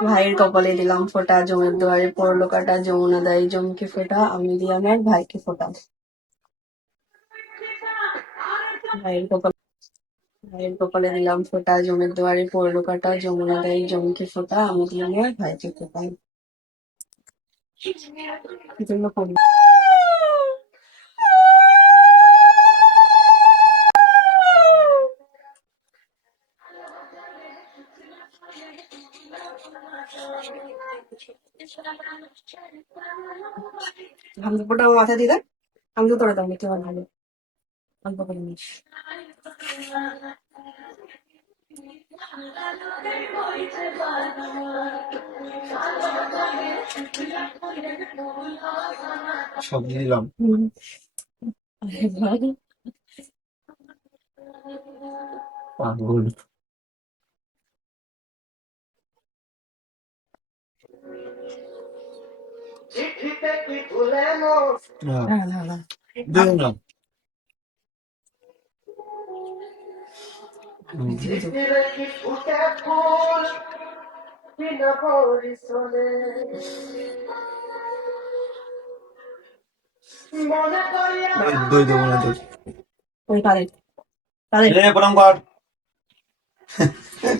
ভাইয়ের কপালে দিলাম ফোটা, জমের দুয়ারে পড়ল কাটা, যমুনা দেয় জমকে ফোটা, আমি দিয়ে আমার ভাইকে ফোঁটা। ভাইয়ের কপালে ভাইয়ের কপালে দিলাম ফোঁটা, জমের দুয়ারে পড়ল কাটা, যমুনা দেয় জমকে ফোঁটা, আমি দিয়ে আমার ভাইকে ফোঁটা। কি জন্য পড়ি হামদা ফোঁটা আমার মাথায় দিলে আমি তো তোরা নিতে পারব না। অল্প করে নিস সব দিয়ে দিলাম। পাগল। না, না না না দেব না হুম, এই দই দেবো না দই ওই তাদের তাদের রে প্রণাম কর